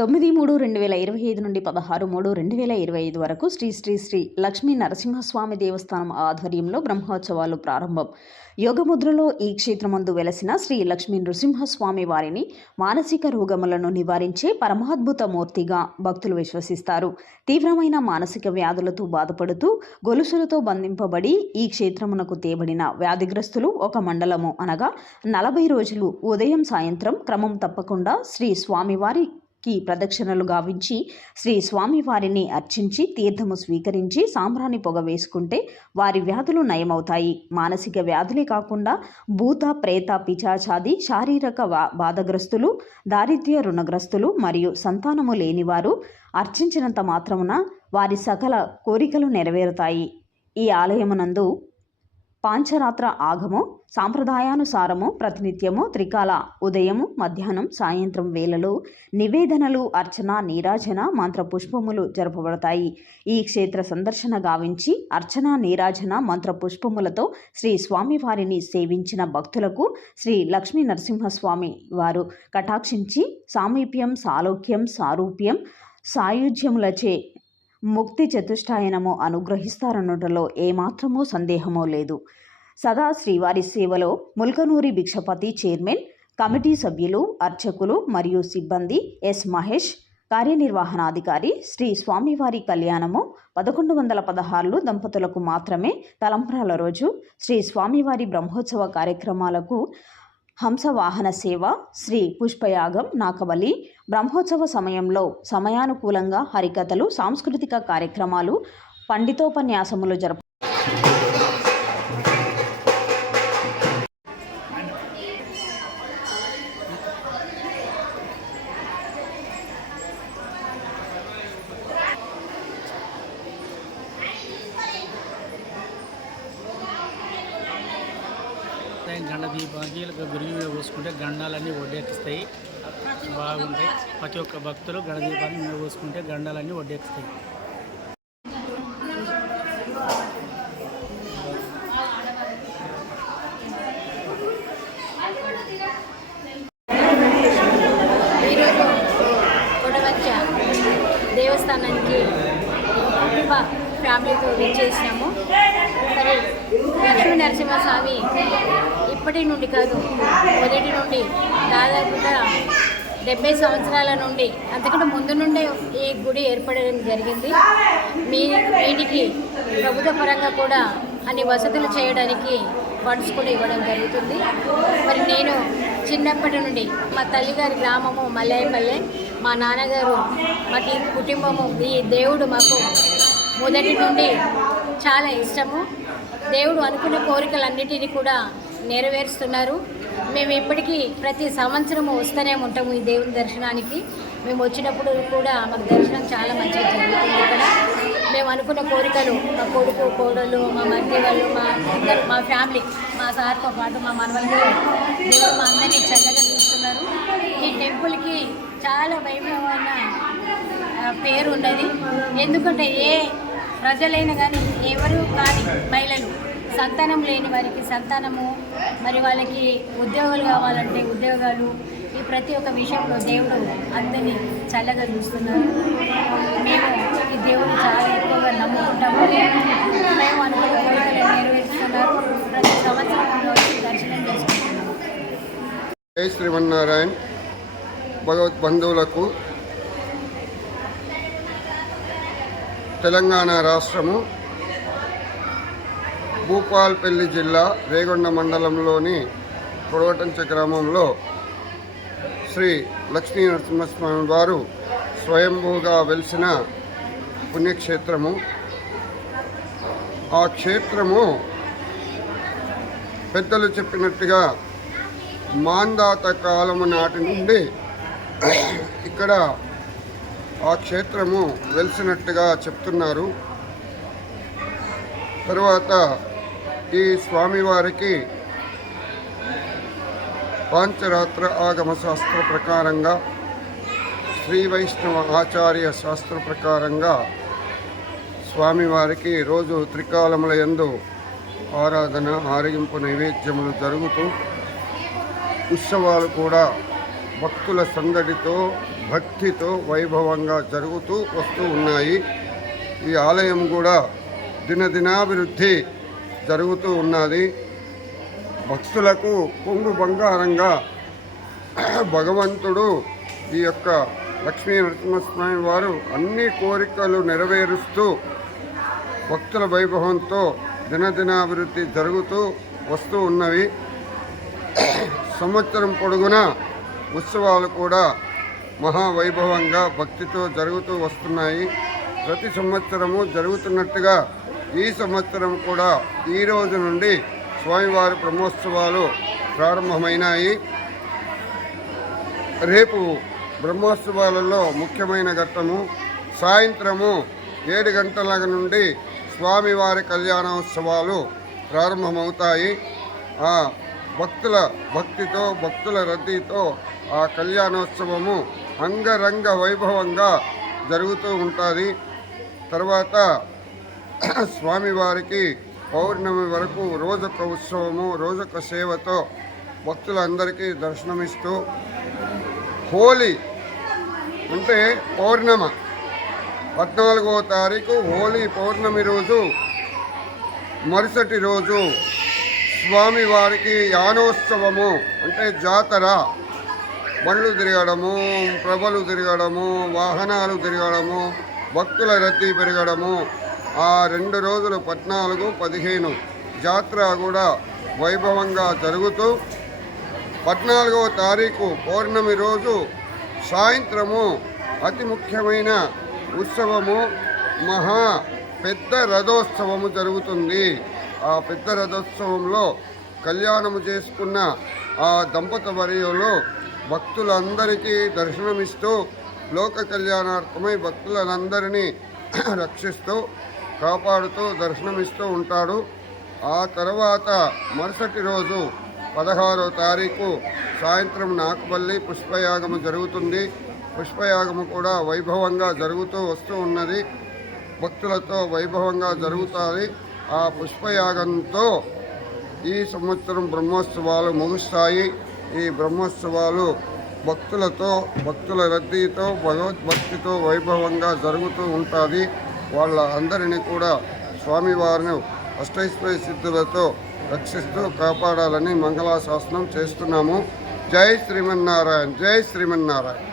9/3/2025 నుండి 16/3/2025 వరకు శ్రీ శ్రీ శ్రీ లక్ష్మీ నరసింహస్వామి దేవస్థానం ఆధ్వర్యంలో బ్రహ్మోత్సవాలు ప్రారంభం. యోగముద్రలో ఈ క్షేత్రమందు వెలసిన శ్రీ లక్ష్మీ నృసింహస్వామి వారిని మానసిక రోగములను నివారించే పరమాద్భుత మూర్తిగా భక్తులు విశ్వసిస్తారు. తీవ్రమైన మానసిక వ్యాధులతో బాధపడుతూ గొలుసులతో బంధింపబడి ఈ క్షేత్రమునకు తేబడిన వ్యాధిగ్రస్తులు ఒక మండలము అనగా 40 రోజులు ఉదయం సాయంత్రం క్రమం తప్పకుండా శ్రీ స్వామివారి ప్రదక్షిణలు గావించి శ్రీ స్వామివారిని అర్చించి తీర్థము స్వీకరించి సాంబ్రాణి పొగ వేసుకుంటే వారి వ్యాధులు నయమవుతాయి. మానసిక వ్యాధులే కాకుండా భూత ప్రేత పిశాచాది శారీరక బాధగ్రస్తులు, దారిద్ర్య రుణగ్రస్తులు మరియు సంతానము లేనివారు అర్చించినంత మాత్రమున వారి సకల కోరికలు నెరవేరుతాయి. ఈ ఆలయమునందు పాంచరాత్ర ఆగము సాంప్రదాయానుసారము ప్రతినిత్యము త్రికాల ఉదయము మధ్యాహ్నం సాయంత్రం వేళలో నివేదనలు అర్చన నీరాజన మంత్ర పుష్పములు జరపబడతాయి. ఈ క్షేత్ర సందర్శన గావించి అర్చన నీరాజన మంత్ర పుష్పములతో శ్రీ స్వామివారిని సేవించిన భక్తులకు శ్రీ లక్ష్మీ నరసింహస్వామి వారు కటాక్షించి సామీప్యం సాలోక్యం సారూప్యం సాయుధ్యములచే ముక్తి చతుష్టాయనము అనుగ్రహిస్తారనుటలో ఏమాత్రమూ సందేహమో లేదు. సదా శ్రీవారి సేవలో ముల్కనూరి భిక్షపతి చైర్మన్, కమిటీ సభ్యులు, అర్చకులు మరియు సిబ్బంది ఎస్ మహేష్, కార్యనిర్వహణాధికారి. శ్రీ స్వామివారి కళ్యాణము 1116 దంపతులకు మాత్రమే తలంబ్రాల రోజు శ్రీ స్వామివారి బ్రహ్మోత్సవ కార్యక్రమాలకు హంసవాహన సేవ, శ్రీ పుష్పయాగం, నాకబలి, బ్రహ్మోత్సవ సమయంలో సమయానుకూలంగా హరికథలు, సాంస్కృతిక కార్యక్రమాలు, పండితోపన్యాసములు జరప గండ దీపానికి గురి మీద పోసుకుంటే గండాలన్నీ ఒడ్డెక్కుస్తాయి, బాగుంటాయి. ప్రతి ఒక్క భక్తులు గండ దీపాన్ని మీద పోసుకుంటే గండాలన్నీ ఒడ్డెక్కుస్తాయి. దేవస్థానానికి కుటుంబ ఫ్యామిలీతో విచ్చేసినాము. మరి లక్ష్మీ నరసింహస్వామి ఇప్పటి నుండి కాదు, మొదటి నుండి దాదాపుగా 70 సంవత్సరాల నుండి అంతకంటే ముందు నుండే ఈ గుడి ఏర్పడడం జరిగింది. వీటికి ప్రభుత్వ పరంగా కూడా అన్ని వసతులు చేయడానికి ఫండ్స్ కూడా ఇవ్వడం జరుగుతుంది. మరి నేను చిన్నప్పటి నుండి మా తల్లిగారి గ్రామము మల్లాయపల్లె, మా నాన్నగారు మాకు కుటుంబము ఈ దేవుడు మాకు మొదటి నుండి చాలా ఇష్టము. దేవుడు అనుకున్న కోరికలన్నిటినీ కూడా నెరవేరుస్తున్నారు. మేము ఇప్పటికీ ప్రతి సంవత్సరము వస్తూనే ఉంటాము ఈ దేవుని దర్శనానికి. మేము వచ్చినప్పుడు కూడా మాకు దర్శనం చాలా మంచిగా జరుగుతుంది. ఇక్కడ మేము అనుకున్న కోరికలు మా కొడుకు కోడలు మా మధ్య వాళ్ళు మా ఫ్యామిలీ మా సార్తో పాటు మా మనవలు దేవుడు మా అందరినీ చల్లగా చూస్తున్నారు. ఈ టెంపుల్కి చాలా వైభవమైన పేరు ఉన్నది. ఎందుకంటే ఏ ప్రజలైనా కానీ ఎవరు కానీ మహిళలు సంతానం లేని వారికి సంతానము, మరి వాళ్ళకి ఉద్యోగాలు కావాలంటే ఉద్యోగాలు, ఈ ప్రతి ఒక్క విషయంలో దేవుడు అందరినీ చల్లగా చూస్తున్నారు. మేము ఈ దేవుడు చాలా ఎక్కువగా నమ్ముకుంటాము. మేము అనుకున్న కోరికలు నెరవేరుస్తున్నారు. ప్రతి సంవత్సరం దర్శనం చేసుకుంటున్నాము. జై శ్రీమన్నారాయణ. భగవత్ బంధువులకు తెలంగాణ రాష్ట్రము భూపాల్పల్లి జిల్లా రేగొండ మండలంలోని కొడవటంచ గ్రామంలో శ్రీ లక్ష్మీ నరసింహస్వామి వారు స్వయంభూగా వెలిసిన పుణ్యక్షేత్రము. ఆ క్షేత్రము పెద్దలు చెప్పినట్టుగా మాందాత కాలము నాటి నుండి ఇక్కడ ఆ క్షేత్రము వెలిసినట్టుగా చెప్తున్నారు. తరువాత ఈ స్వామివారికి పాంచరాత్ర ఆగమ శాస్త్ర ప్రకారంగా, శ్రీ వైష్ణవ ఆచార్య శాస్త్ర ప్రకారంగా స్వామివారికి రోజు త్రికాలముల యందు ఆరాధన, ఆరగింపు నైవేద్యములు జరుగుతూ ఉత్సవాలు కూడా భక్తుల సందడితో భక్తితో వైభవంగా జరుగుతూ వస్తూ ఉన్నాయి. ఈ ఆలయం కూడా దినదినాభివృద్ధి జరుగుతూ ఉన్నది. భక్తులకు కొంగు బంగారంగా భగవంతుడు ఈ యొక్క లక్ష్మీ నరసింహస్వామి వారు అన్ని కోరికలు నెరవేరుస్తూ భక్తుల వైభవంతో దినదినాభివృద్ధి జరుగుతూ వస్తూ ఉన్నవి. సంవత్సరం పొడుగునా ఉత్సవాలు కూడా మహావైభవంగా భక్తితో జరుగుతూ వస్తున్నాయి. ప్రతి సంవత్సరము జరుగుతున్నట్టుగా ఈ సంవత్సరం కూడా ఈ రోజు నుండి స్వామివారి బ్రహ్మోత్సవాలు ప్రారంభమైనాయి. రేపు బ్రహ్మోత్సవాలలో ముఖ్యమైన ఘట్టము సాయంత్రము 7 గంటల నుండి స్వామివారి కళ్యాణోత్సవాలు ప్రారంభమవుతాయి. ఆ భక్తుల భక్తితో భక్తుల రద్దీతో ఆ కళ్యాణోత్సవము అంగరంగ వైభవంగా జరుగుతూ ఉంటుంది. తర్వాత స్వామివారికి పౌర్ణమి వరకు రోజొక ఉత్సవము రోజొక సేవతో భక్తులందరికీ దర్శనమిస్తూ హోలీ అంటే పౌర్ణమ 14వ తారీఖు హోలీ పౌర్ణమి రోజు మరుసటి రోజు స్వామివారికి యానోత్సవము అంటే జాతర, బండ్లు తిరగడము, ప్రభలు తిరగడము, వాహనాలు తిరగడము, భక్తుల రద్దీ పెరగడము, ఆ 2 రోజులు 14, 15 జాతర కూడా వైభవంగా జరుగుతూ 14వ తారీఖు పౌర్ణమి రోజు సాయంత్రము అతి ముఖ్యమైన ఉత్సవము మహా పెద్ద రథోత్సవము జరుగుతుంది. ఆ పెద్ద రథోత్సవంలో కళ్యాణము చేసుకున్న ఆ దంపతవర్యులు భక్తులందరికీ దర్శనమిస్తూ లోక కళ్యాణార్థమై భక్తులందరినీ రక్షిస్తూ కాపాడుతూ దర్శనమిస్తూ ఉంటాడు. ఆ తర్వాత మరుసటి రోజు 16వ తారీఖు సాయంత్రం నాకుపల్లి పుష్పయాగము జరుగుతుంది. పుష్పయాగము కూడా వైభవంగా జరుగుతూ వస్తూ ఉన్నది. భక్తులతో వైభవంగా జరుగుతుంది. ఆ పుష్పయాగంతో ఈ సంవత్సరం బ్రహ్మోత్సవాలు ముగుస్తాయి. ఈ బ్రహ్మోత్సవాలు భక్తులతో భక్తుల రద్దీతో భగవద్భక్తితో వైభవంగా జరుగుతూ ఉంటుంది. వాళ్ళ అందరినీ కూడా స్వామివారిని అష్టైశ్వర్య సిద్ధులతో రక్షిస్తూ కాపాడాలని మంగళాశాసనం చేస్తున్నాము. జై శ్రీమన్నారాయణ, జై శ్రీమన్నారాయణ.